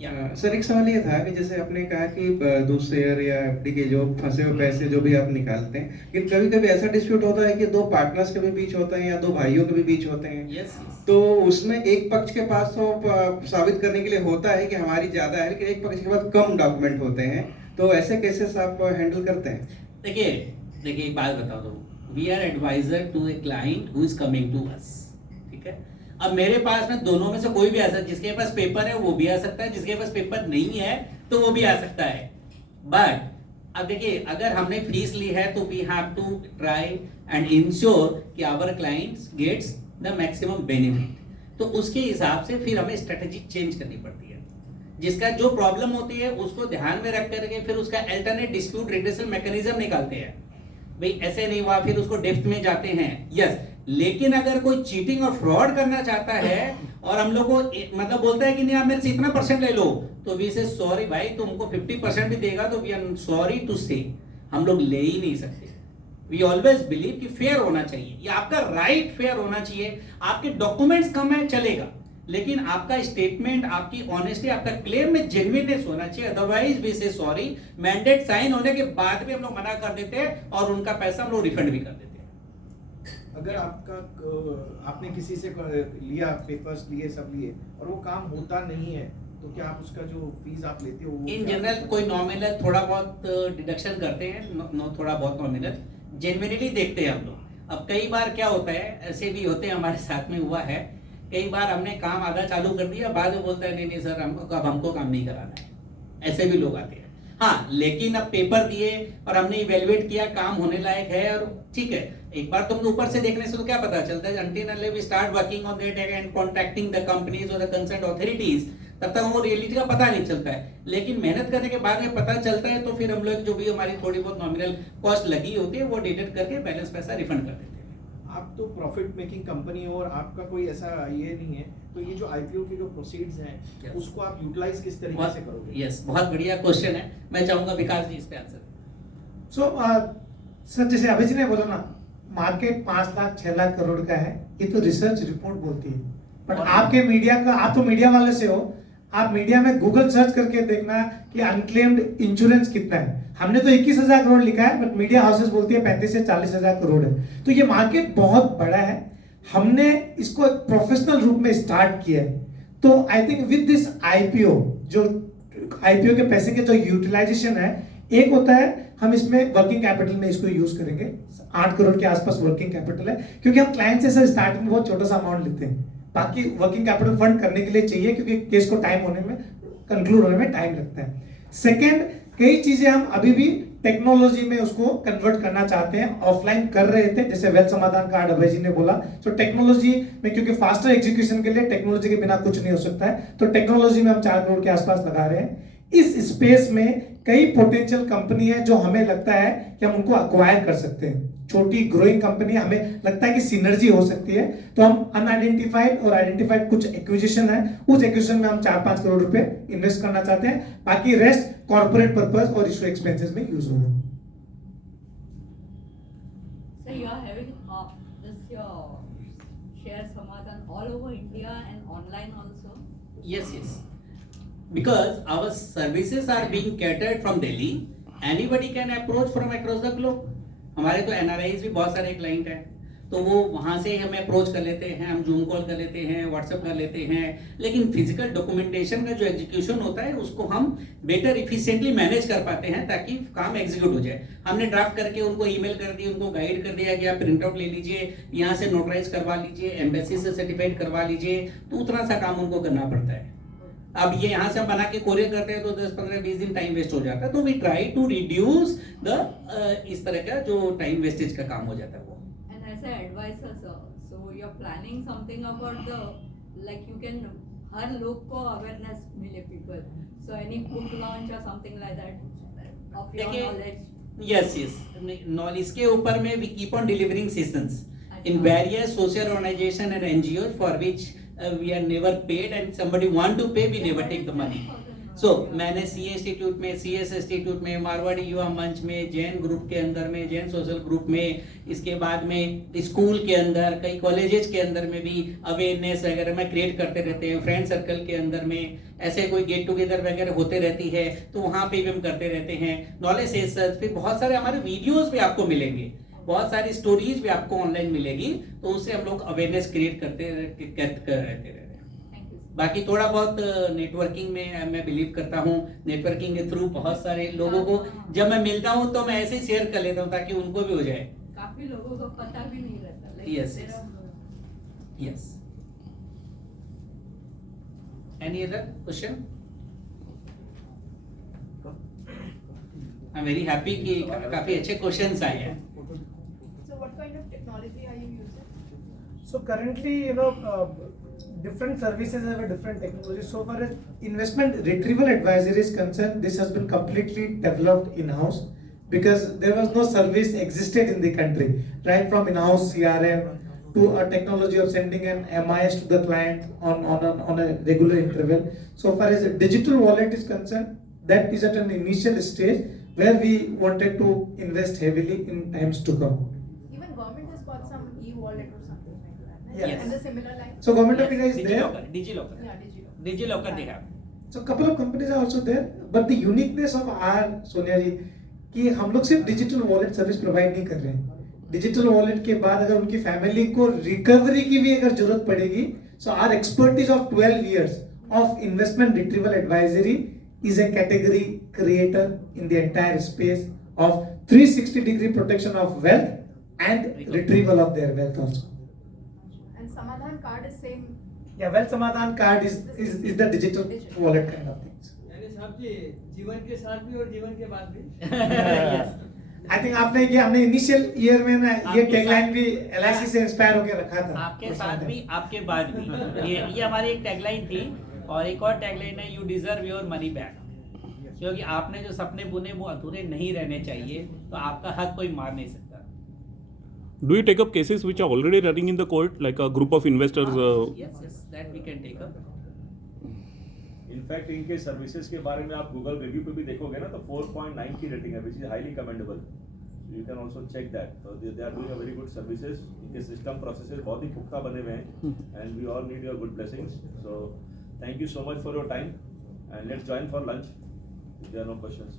Sir एक सवाल ये था कि जैसे आपने कहा कि दूध शेयर या एफडी के जो फंसे हुए पैसे जो भी आप निकालते हैं, लेकिन कभी कभी ऐसा डिस्प्यूट होता है कि दो पार्टनर्स के भी बीच होते हैं या दो भाइयों के भी बीच होते हैं। Yes yes. तो उसमें एक पक्ष के पास तो साबित करने के लिए होता है कि हमारी ज्यादा है, लेकिन एक पक्ष के पास कम डॉक्यूमेंट होते हैं। तो ऐसे केसेस आप हैंडल करते हैं? देखिए देखिए एक बात बता दो, we are advisor to a client who is coming to us, ठीक है। अब मेरे पास में दोनों में से कोई भी आ सकता है, जिसके पास पेपर है वो भी आ सकता है, जिसके पास पेपर नहीं है तो वो भी आ सकता है। बट अब देखिए, अगर हमने फीस ली है तो we have to try and ensure कि our clients gets the maximum benefit. तो उसके हिसाब से फिर हमें स्ट्रेटेजी चेंज करनी पड़ती है। जिसका जो प्रॉब्लम होती है उसको ध्यान में रख करके फिर उसका अल्टरनेट डिस्प्यूट रिड्रेसल मैकेनिज्म निकालते हैं। भाई ऐसे नहीं हुआ, फिर उसको डेप्थ में जाते हैं। यस, लेकिन अगर कोई चीटिंग और फ्रॉड करना चाहता है और हम लोग को मतलब बोलता है कि नहीं आप मेरे से इतना परसेंट ले लो, तो वी से सॉरी भाई, तुमको 50% भी देगा तो वी आर सॉरी टू से, हम लोग ले ही नहीं सकते। वी ऑलवेज बिलीव कि फेयर होना चाहिए, ये आपका राइट फेयर होना चाहिए। आपके डॉक्यूमेंट्स कम है चलेगा, लेकिन आपका स्टेटमेंट, आपकी ऑनेस्टी, आपका क्लेम में जेन्युइननेस होना चाहिए। अदरवाइज वी से सॉरी, मैंडेट साइन होने के बाद भी हम लोग मना कर देते हैं और उनका पैसा हम लोग रिफंड भी कर देते हैं। अगर आपने किसी से लिया, पेपर्स लिए, सब लिए और वो काम होता नहीं है, तो क्या आप उसका जो फीस आप लेते हो इन जनरल कोई नॉमिनल थोड़ा बहुत डिडक्शन करते हैं, थोड़ा बहुत नॉमिनल जेन्युइनली देखते हैं हम लोग। अब कई बार क्या होता है, ऐसे भी होते हैं, हमारे साथ में हुआ है, कई बार हमने काम आधा चालू कर दिया, बाद में बोलता है नहीं नहीं सर हमको काम नहीं कराना है। ऐसे भी लोग आते हैं। हाँ, लेकिन अब पेपर दिए और हमने इवेल्युएट किया, काम होने लायक है और ठीक है। एक बार तुमने ऊपर से देखने से तो क्या पता चलता है, until unless we start working on that and contacting the companies or the concerned authorities, तब तक हमको रियलिटी का पता नहीं चलता है। लेकिन मेहनत करने के बाद में पता चलता है तो फिर हम लोग जो भी हमारी थोड़ी बहुत नॉमिनल कॉस्ट लगी होती है वो डिडक्ट करके बैलेंस पैसा रिफंड कर देते हैं। आप तो प्रॉफिट मेकिंग कंपनी हो और आपका कोई ऐसा ये नहीं है, तो ये जो आईपीओ के जो प्रोसीड्स हैं Yes. उसको आप यूटिलाइज किस तरीके से करोगे? यस, बहुत बढ़िया क्वेश्चन है। मैं चाहूंगा विकास जी इस पे आंसर। सर जैसे अभी जी ने बोला ना, मार्केट 5 लाख 6 लाख करोड़ का है, ये तो रिसर्च रिपोर्ट बोलती है। बट आपके मीडिया का, आप तो मीडिया वाले से हो, आप मीडिया में गूगल सर्च करके देखना कि अनक्लेम्ड इंश्योरेंस कितना है। हमने तो 21,000 करोड़ लिखा है, बट मीडिया हाउसेस बोलती है 35 से 40,000 करोड़ है। तो ये मार्केट बहुत बड़ा है। हमने इसको एक प्रोफेशनल रूप में स्टार्ट किया है। तो I think with this IPO, जो आईपीओ के पैसे के जो यूटिलाइजेशन है, एक होता है हम इसमें वर्किंग कैपिटल में इसको यूज करेंगे। 8 करोड़ के आसपास वर्किंग कैपिटल है, क्योंकि हम क्लाइंट से सर स्टार्टिंग में बहुत छोटा सा अमाउंट लेते हैं। बाकी वर्किंग कैपिटल फंड करने के लिए चाहिए, क्योंकि केस को टाइम होने में, कंक्लूड होने में टाइम लगता है। सेकेंड, कई चीजें हम अभी भी टेक्नोलॉजी में उसको कन्वर्ट करना चाहते हैं, ऑफलाइन कर रहे थे, जैसे वेल्थ समाधान कार्ड अभय जी ने बोला। तो टेक्नोलॉजी में, क्योंकि फास्टर एग्जीक्यूशन के लिए टेक्नोलॉजी के बिना कुछ नहीं हो सकता है, तो टेक्नोलॉजी में हम 4 करोड़ के आसपास लगा रहे हैं। इस स्पेस में कई पोटेंशियल कंपनी है जो हमें लगता है कि हम उनको अक्वायर कर सकते हैं। छोटी ग्रोइंग कंपनी, हमें लगता है कि सिनर्जी हो सकती है, तो हम अनआइडेंटिफाइड और आइडेंटिफाइड कुछ एक्विजिशन है, उस एक्विजिशन में हम 4-5 करोड़ रुपए इन्वेस्ट करना चाहते हैं। बाकी रेस्ट कॉर्पोरेट पर्पस और इशू एक्सपेंसेस में यूज होगा। So you are having this your share Samadhan all over India and online also? Yes, yes. Because our services are being catered from Delhi, anybody can approach from across the globe. हमारे तो NRIs भी बहुत सारे client हैं, तो वो वहाँ से हमें अप्रोच कर लेते हैं, हम जूम कॉल कर लेते हैं, व्हाट्सएप कर लेते हैं। लेकिन फिजिकल डॉक्यूमेंटेशन का जो एग्जीक्यूशन होता है उसको हम बेटर इफिशिएंटली मैनेज कर पाते हैं, ताकि काम एग्जीक्यूट हो जाए। हमने ड्राफ्ट करके उनको ईमेल कर दी, उनको गाइड कर दिया कि आप प्रिंट आउट ले लीजिए, यहाँ से नोटराइज करवा लीजिए, एम्बेसी से सर्टिफाइड करवा लीजिए, तो उतना सा काम उनको करना पड़ता है। अब ये यहाँ से हम बना के कोरियर करते हैं तो 10-15-20 दिन टाइम वेस्ट हो जाता है। तो we try to reduce the इस तरह का जो टाइम वेस्टेज का काम हो जाता है वो। And as an advisor, sir, so you're planning something about the, like you can, हर लोग को awareness मिले people. So any book launch or something like that of your देखिए, knowledge. यस यस, नॉलेज के ऊपर में we keep on delivering sessions in various social organisation and NGO for which we are never paid and somebody want to pay, we never take the money. So मैंने CA institute में, CS institute में, मारवाड़ी युवा मंच में, Jain group के अंदर में, Jain social group में, इसके बाद में स्कूल के अंदर, कई कॉलेजेस के अंदर में भी अवेयरनेस वगैरह में क्रिएट करते रहते हैं, फ्रेंड सर्कल के अंदर में, ऐसे कोई गेट टुगेदर वगैरह होते रहती है तो वहाँ पे भी हम करते रहते हैं। नॉलेज सेशंस, फिर बहुत सारे हमारे वीडियोस भी आपको मिलेंगे, बहुत सारी स्टोरीज भी आपको ऑनलाइन मिलेगी, तो उससे हम लोग अवेयरनेस क्रिएट करते रहते हैं। Thank you. बाकी थोड़ा बहुत नेटवर्किंग में मैं बिलीव करता हूँ। नेटवर्किंग के थ्रू बहुत सारे लोगों को जब मैं मिलता हूँ तो मैं ऐसे ही शेयर कर लेता हूँ ताकि उनको भी हो जाए। काफी लोगों को पता भी नहीं रहता। Like, Yes, there yes. are- Yes. Any other question? I'm very happy कि काफी अच्छे क्वेश्चंस आए हैं। So what kind of technology are you using? So currently, different services have a different technology. So far as investment retrieval advisory is concerned, this has been completely developed in-house because there was no service existed in the country, right from in-house CRM to a technology of sending an MIS to the client on a regular interval. So far as a digital wallet is concerned, that is at an initial stage where we wanted to invest heavily in times to come. Even government has got some e-wallet or something like that. right? Yes. And the similar line. So government of Yes, India is there. DigiLocker. Yeah, digital. DigiLocker they have. So couple of companies are also there, but the uniqueness of our Sonia जी कि हम लोग सिर्फ digital wallet service provide नहीं कर रहे हैं। Digital wallet के बाद अगर उनकी फैमिली को रिकवरी की भी अगर जरूरत पड़ेगी, so our expertise of 12 years of investment retrieval advisory is a category creator in the entire space of 360-degree protection of wealth and retrieval of their wealth also. And Samadhan card is same. Yeah, Wealth Samadhan card is the digital wallet kind of things. यानी साहब जी जीवन के साथ भी और जीवन के बाद भी Yes. I think हमने इनिशियल ईयर में ना ये आपके टैगलाइन साथ- भी LIC से इंस्पायर होकर रखा था। आपके साथ भी आपके बाद भी ये हमारी एक टैगलाइन थी। और एक और टैगलाइन है, you deserve your money back, क्योंकि आपने जो सपने बुने वो अधूरे नहीं रहने चाहिए, तो आपका हक कोई मार नहीं सकता। Do you take up cases which are already running in the court, like a group of investors? Yes, that we can take up. In fact इनके सर्विसेज के बारे में आप गूगल रिव्यू पे भी देखोगे ना तो 4.9 की रेटिंग है, which is highly commendable. You can also check that. तो they are doing a very good services. इनके सिस्टम प्रोसेसेस बहुत ही पुख्ता बने हुए हैं and we all need your good blessings. So thank you so much for your time and let's join for lunch if there are no questions.